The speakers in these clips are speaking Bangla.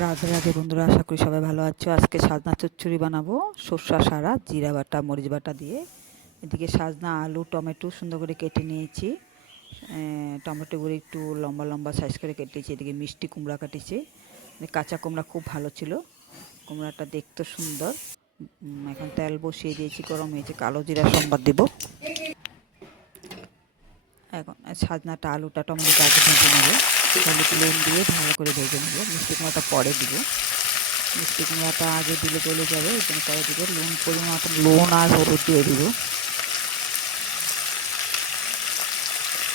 রাধে রাধে বন্ধুরা, আশা করি সবাই ভালো আছো। আজকে সাজনা চচ্চড়ি বানাবো সর্ষা সারা জিরা বাটা মরিচ বাটা দিয়ে। এদিকে সাজনা আলু টমেটো সুন্দর করে কেটে নিয়েছি। টমেটোগুলো একটু লম্বা লম্বা সাইজ করে কেটেছি। এদিকে মিষ্টি কুমড়া কাটিছি। কাঁচা কুমড়া খুব ভালো ছিল, কুমড়াটা দেখতে সুন্দর। এখন তেল বসিয়ে দিয়েছি, গরম হয়েছে, কালো জিরা সম্বাদ দিব। এখন সাজনাটা আলুটা টমেটোটা আগে ভেজে নেবো, হলুদ নুন দিয়ে ভালো করে ভেজে নেবো। মিষ্টি কুমড়াটা পরে দিব। মিষ্টি কুমড়াটা আগে দিলে গলে যাবে, এই জন্য পরে দিব। পরিমাণ মতো লবণ আর হলুদ দিয়ে দিব,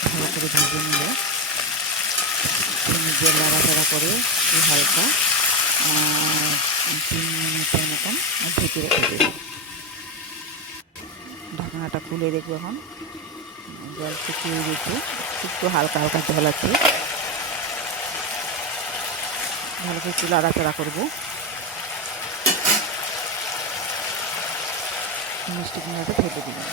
ভালো করে ভেজে নিব। চিনি দিয়ে নাড়াচাড়া করে হালকা 3 মিনিটের মতন ঢেকে রেখে দেব। ঢাকনাটা খুলে দেখবো। এখন জল শুকিয়ে গেছে, একটু হালকা হালকা জল আছে। ভালো করে একটু নাড়াচাড়া করবো। মিষ্টি কুমড়াটা ফেটে দিলাম।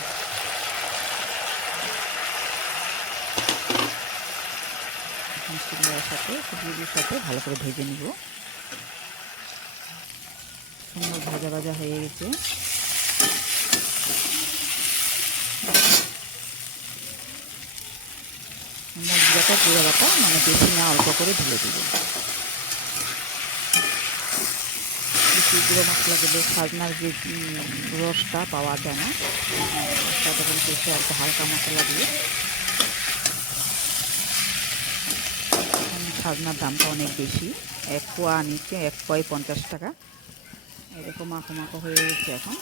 মিষ্টি কুমড়ার সাথে সবজির সাথে ভালো করে ভেজে নিব। সুন্দর ভাজা ভাজা হয়ে গেছে। মরিচ বাটা জিরা বাটা মানে বেশি না, অল্প করে ঢেলে দিব। বেশি গুঁড়ো মশলা দিলে সাজনার যে রসটা পাওয়া যায় না, সেটা কিন্তু একটু অল্প হালকা মশলা দিয়ে। সাজনার দামটা অনেক বেশি, 1 পোয়া নিচ্ছে, 1 পোয়ায় 50 টাকা। এরকম মাখো মাখো হয়ে গেছে। এখন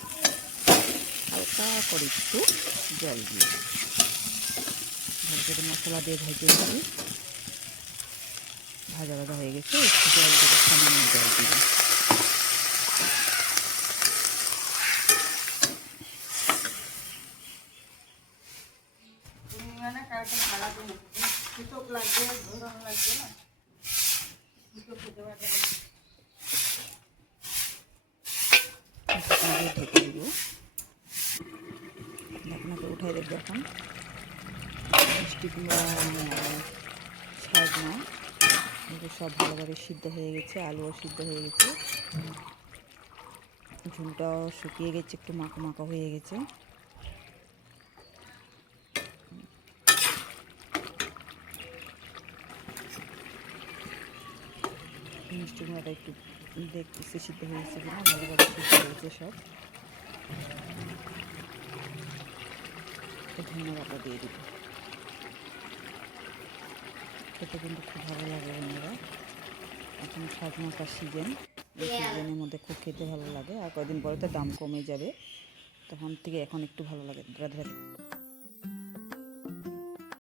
হালকা করে একটু জল দিয়ে ভালো করে মশলা দিয়ে ভেজে নিচ্ছি। ভাজা ভাজা হয়ে গেছে, একটু জল দিয়ে সামান্য জল দিব। ঢেকে দিব। ঢাকনাকে উঠাই দেখবো। এখন মিষ্টি কুমড়া সাজনা এগুলো সব ভালোভাবে সিদ্ধ হয়ে গেছে, আলুও সিদ্ধ হয়ে গেছে, ঝুলটাও শুকিয়ে গেছে, একটু মাখো মাখো হয়ে গেছে। মিষ্টি কুমড়াটা একটু দেখতেছি সিদ্ধ হয়েছে কিনা, ভালোভাবে সিদ্ধ হয়েছে সব। ধনিয়া পাতা দিয়ে দিব। খেতে কিন্তু খুব ভালো লাগে বন্ধুরা। এখন সাজনাটার সিজন, এই সিজনের মধ্যে খুব খেতে ভালো লাগে। আর কয়েকদিন পরে তো দাম কমে যাবে, তখন থেকে এখন একটু ভালো লাগে। রাধে রাধে।